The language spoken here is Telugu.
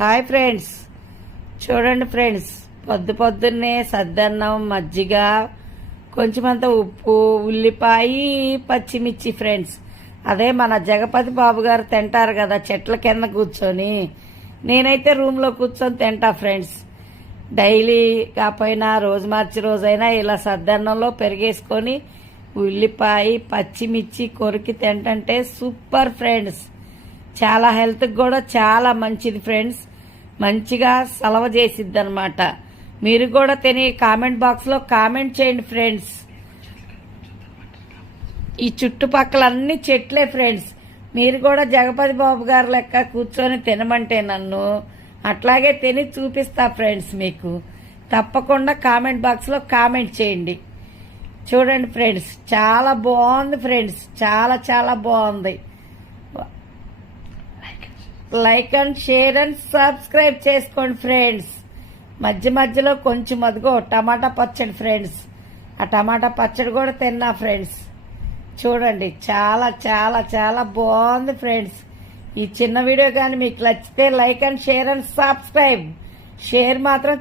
హాయ్ ఫ్రెండ్స్, చూడండి ఫ్రెండ్స్, పొద్దున్నే సద్దన్నం, మజ్జిగ, కొంచెమంత ఉప్పు, ఉల్లిపాయ, పచ్చిమిర్చి ఫ్రెండ్స్. అదే మన జగపతి బాబు గారు తింటారు కదా చెట్ల కింద కూర్చొని. నేనైతే రూమ్లో కూర్చొని తింటా ఫ్రెండ్స్. డైలీ కాకపోయినా రోజు మార్చి రోజైనా ఇలా సద్దన్నంలో పెరిగేసుకొని ఉల్లిపాయ, పచ్చిమిర్చి కొరికి తింటంటే సూపర్ ఫ్రెండ్స్. చాలా హెల్త్కి కూడా చాలా మంచిది ఫ్రెండ్స్. మంచిగా సలవ చేసిద్ది అనమాట. మీరు కూడా తిని కామెంట్ బాక్స్లో కామెంట్ చేయండి ఫ్రెండ్స్. ఈ చుట్టుపక్కల అన్ని చెట్లే ఫ్రెండ్స్. మీరు కూడా జగపతి బాబు గారు లెక్క కూర్చొని తినమంటే నన్ను అట్లాగే తిని చూపిస్తా ఫ్రెండ్స్. మీకు తప్పకుండా కామెంట్ బాక్స్లో కామెంట్ చేయండి. చూడండి ఫ్రెండ్స్, చాలా బాగుంది ఫ్రెండ్స్, చాలా చాలా బాగుంది. Like and share and subscribe చేసుకోండి ఫ్రెండ్స్. మధ్యలో కొంచెం అదిగో టమాటా పచ్చడి ఫ్రెండ్స్. ఆ టమాటా పచ్చడి కూడా తిన్నా ఫ్రెండ్స్. చూడండి, చాలా చాలా చాలా బాగుంది ఫ్రెండ్స్. ఈ చిన్న వీడియో కానీ మీకు నచ్చితే like and share and subscribe. Share మాత్రం